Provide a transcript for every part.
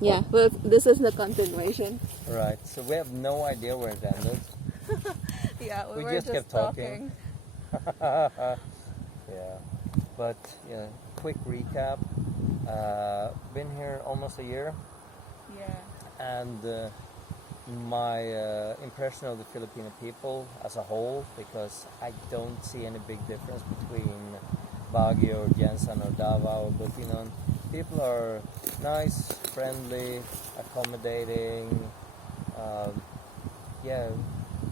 Yeah, well, this is the continuation. Right. So we have no idea where it ended. Yeah, We were just kept talking. Yeah. But yeah, quick recap. Been here almost a year, Yeah. and my impression of the Filipino people as a whole, because I don't see any big difference between Baguio or Jensen or Davao or Bukidnon. People are nice, friendly, accommodating, yeah,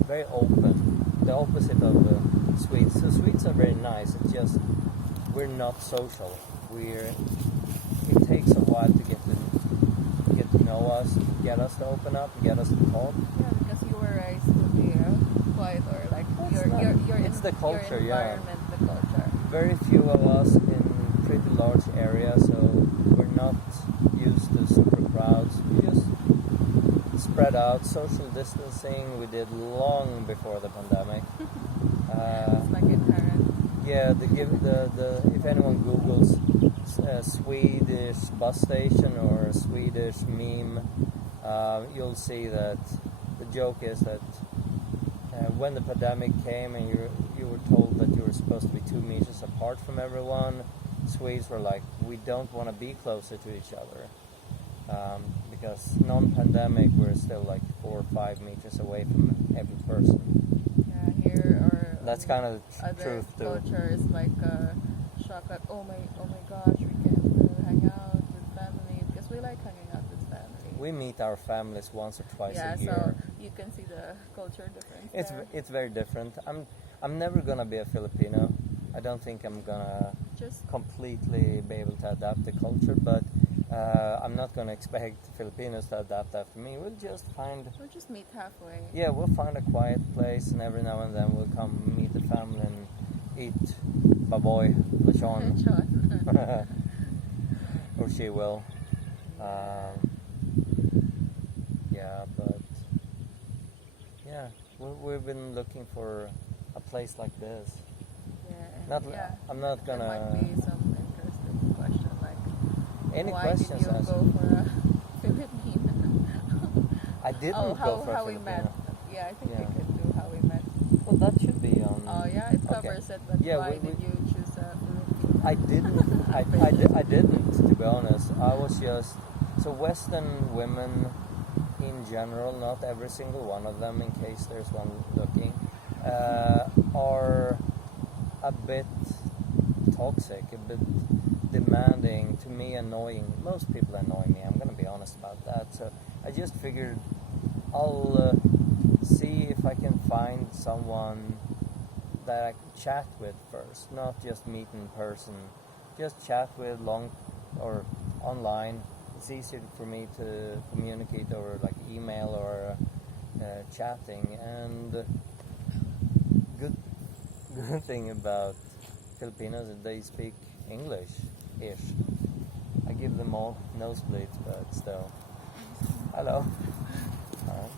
very open. The opposite of the Swedes. So Swedes are very nice. It's just we're not social. It takes a while to get to know us, get us to open up, get us to talk. Yeah, because you were raised to be quiet, or like It's the culture, your environment, yeah. the culture. Very few of us in pretty large areas, so we're not used to super crowds. We just spread out. Social distancing we did long before the pandemic. It's like inherent. Yeah, if anyone Googles Swedish bus station or Swedish meme, you'll see that the joke is that when the pandemic came and you were told that you were supposed to be 2 meters apart from everyone, Swedes were like, we don't want to be closer to each other. Because non-pandemic, we're still like 4 or 5 meters away from every person. Yeah, here or that's kind of the other truth too. culture is like a shock, like oh my gosh, we can hang out with family, because we like hanging out with family. We meet our families once or twice a year. Yeah, so you can see the culture difference. It's very different. I'm never gonna be a Filipino. I don't think I'm gonna just completely be able to adapt the culture, but I'm not gonna expect Filipinos to adapt after me. We'll just meet halfway. Yeah, we'll find a quiet place, and every now and then we'll come meet the family and eat baboy, lechon. Or she will. Yeah, but yeah, we've been looking for a place like this. I'm not gonna. There might be some interesting question, like any why questions? Did you go for a Filipino? I didn't go for a how we Filipino. met. Yeah, I think we could do how we met. Well, that should be on. Oh yeah, it covers it. But yeah, why did you choose a Filipino? I didn't. I didn't. To be honest, I was just so Western women in general. Not every single one of them, in case there's one looking, are a bit toxic, a bit demanding, to me annoying. Most people annoy me, I'm gonna be honest about that. So I just figured I'll see if I can find someone that I can chat with first, not just meet in person. Just chat with long or online. It's easier for me to communicate over like email or chatting. And good thing about Filipinos is they speak English-ish. I give them all nosebleeds, but still. Hello. Oh.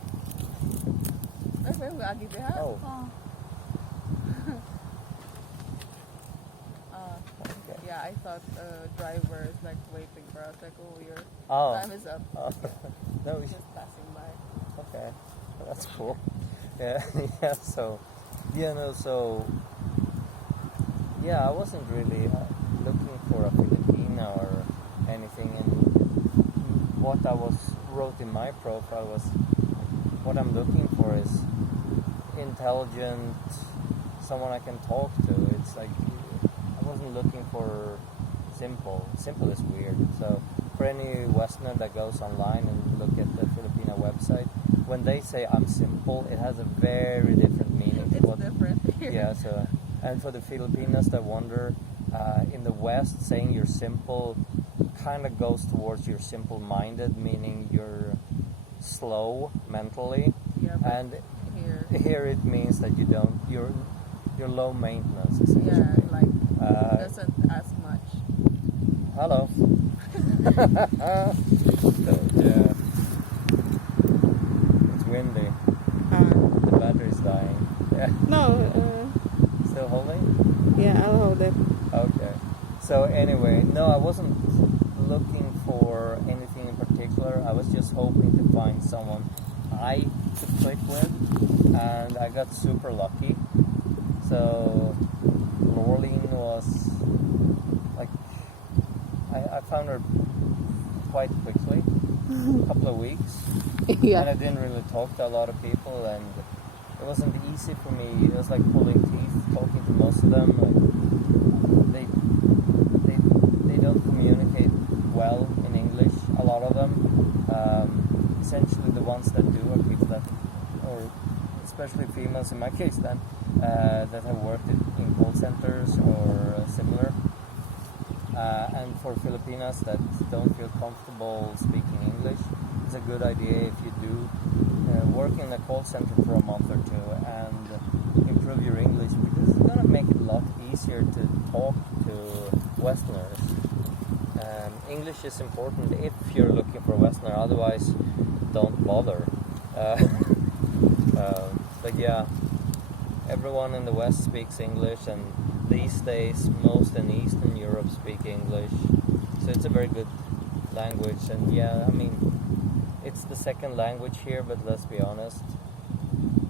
Okay. Yeah, I thought driver is like waiting for us. Like, oh, your time is up. No, just passing by. Okay, well, that's cool. Yeah, yeah. So, I wasn't really looking for a Filipino or anything, and what I wrote in my profile was what I'm looking for is intelligent, someone I can talk to. It's like I wasn't looking for simple. Simple is weird. So for any Westerner that goes online and look at the Filipino website, when they say I'm simple, it has a very different meaning. It's different. Yeah. So. And for the Filipinos that wonder, in the West, saying you're simple kind of goes towards you're simple-minded, meaning you're slow mentally. Yeah, and here it means that you're low maintenance, essentially. Yeah, like doesn't ask much. Hello. Yeah. It's windy. The battery's dying. Yeah. No. Still holding? Yeah, I'll hold it. Okay. So anyway, no, I wasn't looking for anything in particular. I was just hoping to find someone I could click with, and I got super lucky. So Lorleen was like, I found her quite quickly, a couple of weeks, Yeah. and I didn't really talk to a lot of people, and it wasn't easy for me. It was like pulling teeth talking to most of them. Like, they don't communicate well in English, a lot of them. Essentially the ones that do are people that, or especially females in my case then, that have worked in call centers or similar. And for Filipinas that don't feel comfortable speaking English, it's a good idea if you do work in a call center for a month or two and improve your English, because it's going to make it a lot easier to talk to Westerners. English is important if you're looking for a Westerner, otherwise don't bother. But yeah, everyone in the West speaks English, and these days most in Eastern Europe speak English, so it's a very good language. And yeah, I mean, it's the second language here, but let's be honest,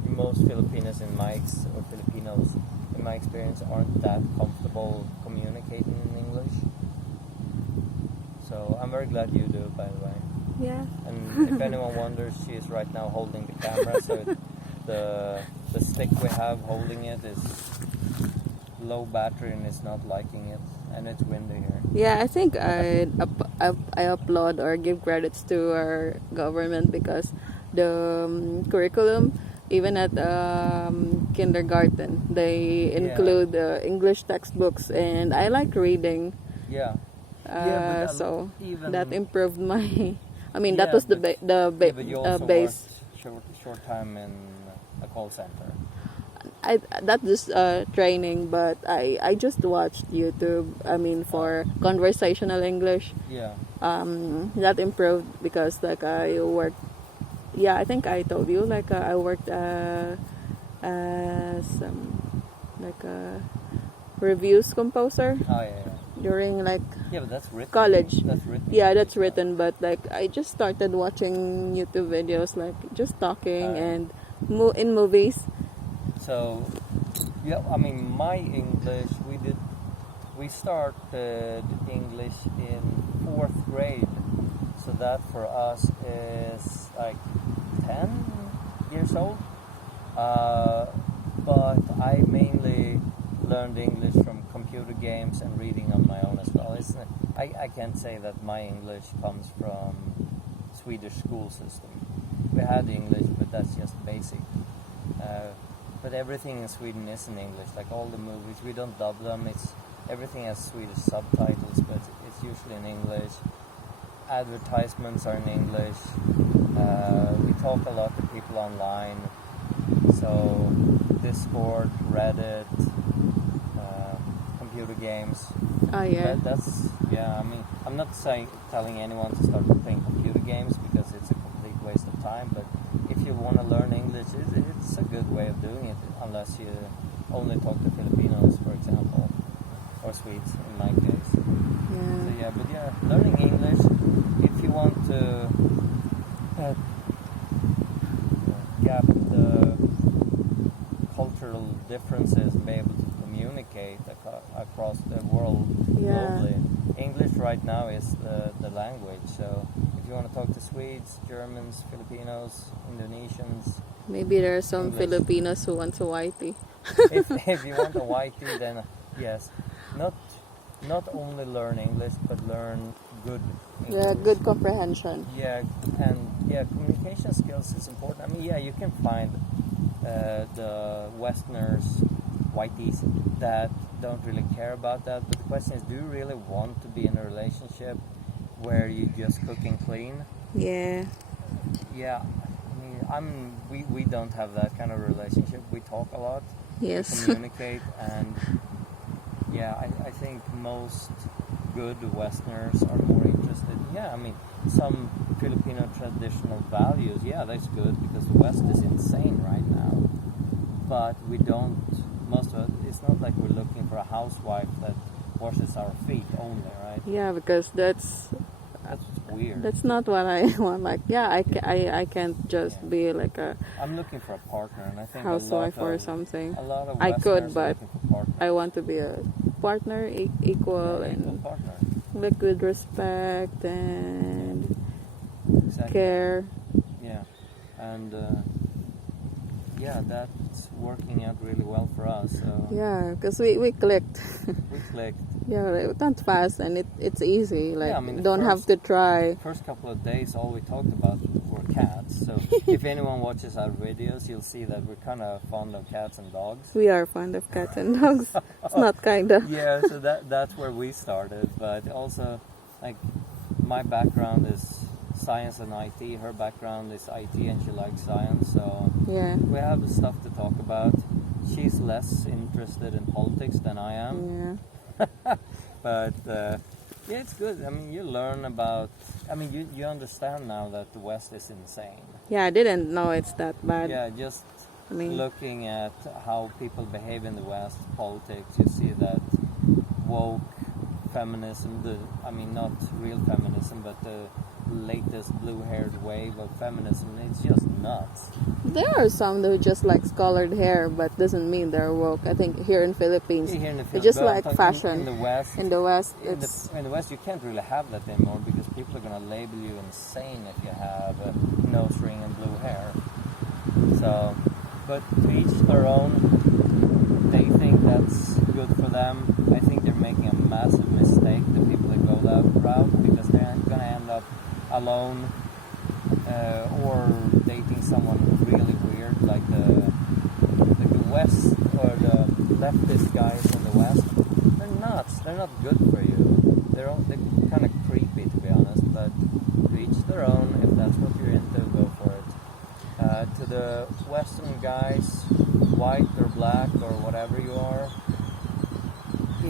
most Filipinos in Filipinos in my experience aren't that comfortable communicating in English. So I'm very glad you do, by the way. Yeah. And if anyone wonders, she is right now holding the camera, so the stick we have holding it is low battery and it's not liking it, and it's windy here. Yeah, I think I applaud or give credits to our government, because the curriculum, even at kindergarten, they include English textbooks, and I like reading. Yeah. So even that improved my. I mean, that was the but you also base. worked short time in a call center. That is training, but I just watched YouTube. I mean, for conversational English. Yeah. That improved because like I worked. Yeah, I think I told you like I worked as like a reviews composer. Oh yeah. During like But that's written. college. That's written. Yeah, that's written, but like I just started watching YouTube videos, like just talking and in movies. So, yeah, I mean, my English, we started English in 4th grade, so that for us is like 10 years old. But I mainly learned English from computer games and reading on my own as well. I can't say that my English comes from Swedish school system. We had English, but that's just basic. But everything in Sweden is in English. Like all the movies, we don't dub them. Everything has Swedish subtitles, but it's usually in English. Advertisements are in English. We talk a lot to people online. So Discord, Reddit, computer games. Oh yeah. I mean, I'm not telling anyone to start playing computer games because it's a complete waste of time. But if you want to learn English, it's a good way of doing it. Unless you only talk to Filipinos, for example, or Swedes in my case. Yeah. So learning English. If you want to gap the cultural differences and be able to communicate across the world globally. English right now is the language. So if you want to talk to Swedes, Germans, Filipinos, Indonesians, Maybe there are some English. Filipinos who want to whitey. if you want a whitey, then yes, not only learn English but learn good English. Yeah, good comprehension. Yeah, and communication skills is important. I mean, you can find the Westerners, whiteys, that don't really care about that. But the question is, do you really want to be in a relationship where you just cook and clean? Yeah. Yeah, I mean, we don't have that kind of relationship. We talk a lot. Yes. We communicate, and I think most good Westerners are more interested. Yeah, I mean, some Filipino traditional values. Yeah, that's good because the West is insane right now. But we don't. Most of it. It's not like we're looking for a housewife that washes our feet only, right? Yeah, because that's weird. That's not what I want. Like, yeah, I can't just Yeah. be like a I'm looking for a partner, and I think housewife or something. a lot of I Westerners could, are but looking for partners. I want to be a partner, equal, Yeah, equal and partner. like with respect and Exactly. care. Yeah, and yeah, that's working out really well for us. So Yeah, because we clicked. we clicked. Yeah, like, not fast, and it's easy. Like, Yeah, I mean, the don't have to try. First couple of days, all we talked about were cats. So if anyone watches our videos, you'll see that we're kind of fond of cats and dogs. We are fond of cats and dogs. It's not kinda. Yeah, so that's where we started. But also, like, my background is science and IT. Her background is IT, and she likes science. So Yeah. we have stuff to talk about. She's less interested in politics than I am. Yeah. But yeah, it's good. I mean, you learn about. I mean, you understand now that the West is insane. Yeah, I didn't know it's that bad. Yeah, just I mean, looking at how people behave in the West, politics, you see that woke feminism. I mean, not real feminism, but the latest blue-haired wave of feminism. It's just nuts. there are some who just like colored hair, but doesn't mean they're woke. I think here in Philippines, Here in the they just but I'm like talking fashion. in the West. In the West, In it's the West, you can't really have that anymore because people are gonna label you insane if you have a nose ring and blue hair. So, but to each their own. They think that's good for them. I think they're making a massive mistake. The people that go that route because they're gonna end up alone or dating someone really weird, like the West or the leftist guys in the West. They're nuts. They're not good for you. They're kind of creepy, to be honest. But to each their own. If that's what you're into, go for it. To the Western guys, white or black or whatever you are.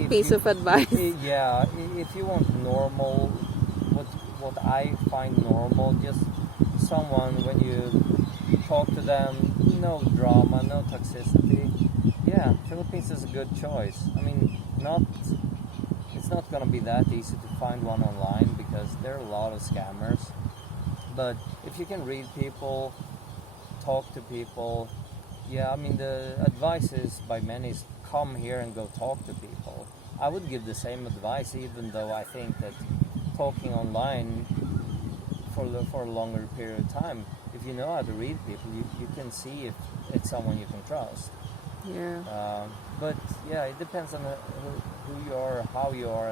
piece of advice. Yeah, if you want normal, what I find normal, just someone when you talk to them, no drama, no toxicity. Yeah, Philippines is a good choice. I mean, it's not gonna be that easy to find one online because there are a lot of scammers. But if you can read people, talk to people, yeah, I mean the advice is by many is come here and go talk to people. I would give the same advice, even though I think that talking online for a longer period of time, if you know how to read people, you can see if it's someone you can trust. Yeah. But yeah, it depends on who you are, how you are